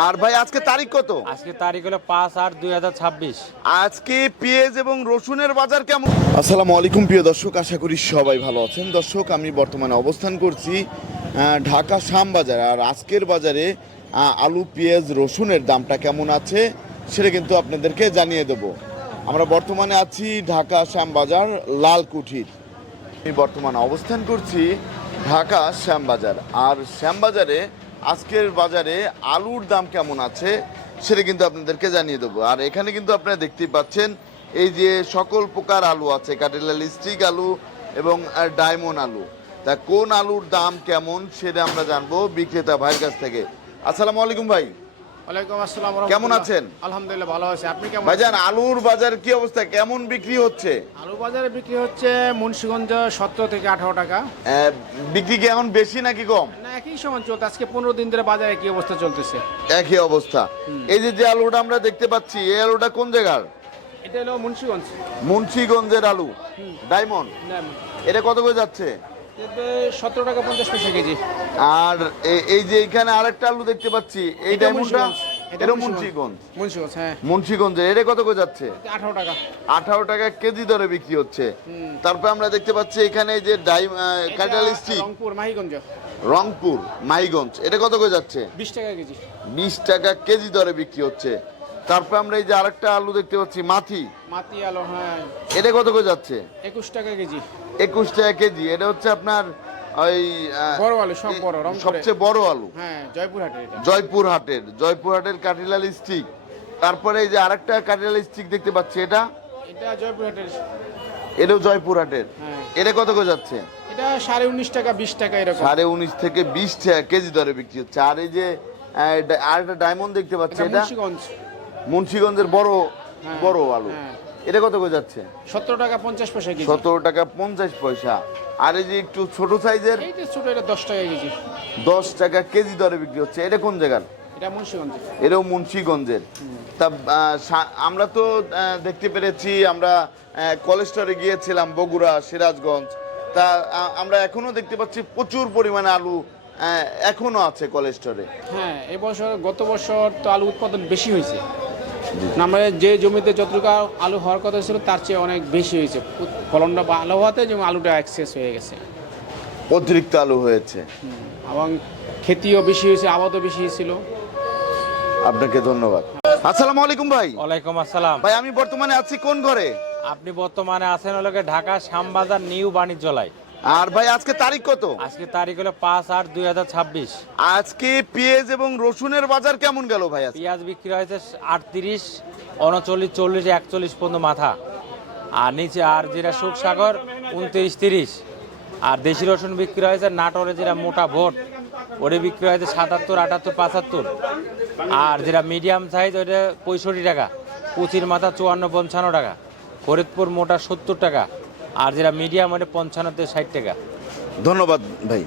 আর ভাই আজকে তারিখ কত? আজকে তারিখ হলো 5/8/2026। আজকে পেঁয়াজ এবং রসুনের বাজার কেমন? আসসালামু আলাইকুম প্রিয় দর্শক, আশা করি সবাই ভালো আছেন। দর্শক, আমি বর্তমানে অবস্থান করছি ঢাকা শ্যামবাজার। আর আজকের বাজারে আলু, পেঁয়াজ, রসুনের দামটা কেমন আছে সেটা কিন্তু আপনাদেরকে জানিয়ে দেব। আমরা বর্তমানে আছি ঢাকা শ্যামবাজার লালকুঠির। আমি বর্তমানে অবস্থান করছি ঢাকা শ্যামবাজার। আর শ্যামবাজারে আজকের বাজারে আলুর দাম কেমন আছে সেটা কিন্তু আপনাদেরকে জানিয়ে দেবো। আর এখানে কিন্তু আপনারা দেখতেই পাচ্ছেন এই যে সকল প্রকার আলু আছে, কাটিলাল স্টিক আলু এবং ডায়মন্ড আলু। তা কোন আলুর দাম কেমন সেটা আমরা জানবো বিক্রেতা ভাইয়ের কাছ থেকে। আসসালামু আলাইকুম ভাই। ওয়ালাইকুম আসসালাম। কেমন আছেন? আলহামদুলিল্লাহ ভালো আছি। আপনি কেমন ভাইজান, আলুর বাজার কি অবস্থা, কেমন বিক্রি হচ্ছে? আলু বাজারে বিক্রি হচ্ছে মুন্সিগঞ্জ 17 থেকে 18 টাকা। বিক্রি কি এখন বেশি নাকি কম? না, একই সমান চলতে আজকে 15 দিন ধরে বাজারে কি অবস্থা চলতেছে? একই অবস্থা। এই যে আলুটা আমরা দেখতে পাচ্ছি, এই আলুটা কোন জায়গার? এটা হলো মুন্সিগঞ্জ। মুন্সিগঞ্জের আলু ডায়মন্ড। এটা কত করে যাচ্ছে? 17 টাকা 50 পয়সা কেজি। আর এই যে এখানে আরেকটা আলু দেখতে পাচ্ছি, এই ডায়মন্ডটা এটা মুন্সিগঞ্জ। মুন্সিগঞ্জ, হ্যাঁ। মুন্সিগঞ্জের এটা কত করে যাচ্ছে? 18 টাকা। 18 টাকা কেজি দরে বিক্রি হচ্ছে। তারপর আমরা দেখতে পাচ্ছি এখানে এই যে কাটাল স্টিক রংপুর মাহিগঞ্জ। রংপুর মাইগঞ্জ, এটা কত করে যাচ্ছে? 20 টাকা কেজি। 20 টাকা কেজি দরে বিক্রি হচ্ছে। তারপর আমরা এই যে আরেকটা আলু দেখতে পাচ্ছি মাথি আলু, হ্যাঁ। এটা কত করে যাচ্ছে? 21 টাকা কেজি। 21 টাকা কেজি। এটা হচ্ছে আপনার ওই বড় আলু, সব বড়, সবচেয়ে বড় আলু। হ্যাঁ, জয়পুরহাটের এটা। জয়পুরহাটের কাটিলাল স্টিক। তারপরে এই যে আরেকটা কাটিলাল স্টিক দেখতে পাচ্ছি, এটা জয়পুরহাটের। এটাও জয়পুরহাটের। হ্যাঁ। এটা কত করে যাচ্ছে? এটা 19.5 টাকা 20 টাকা এরকম। 19.5 থেকে 20 টাকা কেজি দরে বিক্রি হচ্ছে। আর এই যে আরেকটা ডায়মন্ড দেখতে পাচ্ছি, এটা মুন্সিগঞ্জের বড় আলু। এটা কত করে যাচ্ছে? 17 টাকা 50 পয়সা কেজি। 17 টাকা 50 পয়সা। আর এই যে একটু ছোট সাইজের, এইটা ছোট, এটা 10 টাকা কেজি। 10 টাকা কেজি দরে বিক্রি হচ্ছে। এটা কোন জায়গার? এটা মুন্সিগঞ্জ। এটাও মুন্সিগঞ্জের। তা আমরা তো দেখতে পেরেছি, আমরা কলেস্টরে গিয়েছিলাম বগুড়া, সিরাজগঞ্জ। তা আমরা এখনো দেখতে পাচ্ছি প্রচুর পরিমাণে আলু এখনো আছে কলেস্টরে। হ্যাঁ, গত বছর তো আলু উৎপাদন বেশি হয়েছে। আমরা যে জমিতে যতটুকু আলু হওয়ার কথা ছিল তার চেয়ে অনেক বেশি হয়েছে। ফলনটা ভালো হওয়াতে যেমন আলুটা এক্সেস হয়ে গেছে, অতিরিক্ত আলু হয়েছে এবং খেতিও বেশি হয়েছে, আবাদও বেশি হয়েছিল। আপনাকে ধন্যবাদ। আসসালামু আলাইকুম ভাই। ওয়ালাইকুম আসসালাম। ভাই, আমি বর্তমানে আছি কোন ঘরে? আপনি বর্তমানে আছেন হলো ঢাকা শ্যামবাজার নিউ বাণিজ্যালয়। আর ভাই আজকে তারিখ কত? আজকে তারিখ হলো 5/8/2026। আজকে পেঁয়াজ এবং রসুনের বাজার কেমন গেল ভাই? পেঁয়াজ বিক্রি হয়েছে 38, 39, 40, 41 পর্যন্ত মাথা। আর নিচে আর যেটা সুখসাগর 29, 30। আর দেশি রসুন বিক্রি হয়েছে নাটোরে যেটা মোটা ভোট, ওটা বিক্রি হয়েছে 77, 78, 75। আর যেটা মিডিয়াম সাইজ ওটা 65 টাকা। কুচির মাথা 54, 55 টাকা। ফরিদপুর মোটা 70 টাকা। আর যেটা মিডিয়াম ওটা 55 থেকে 60 টাকা। ধন্যবাদ ভাই।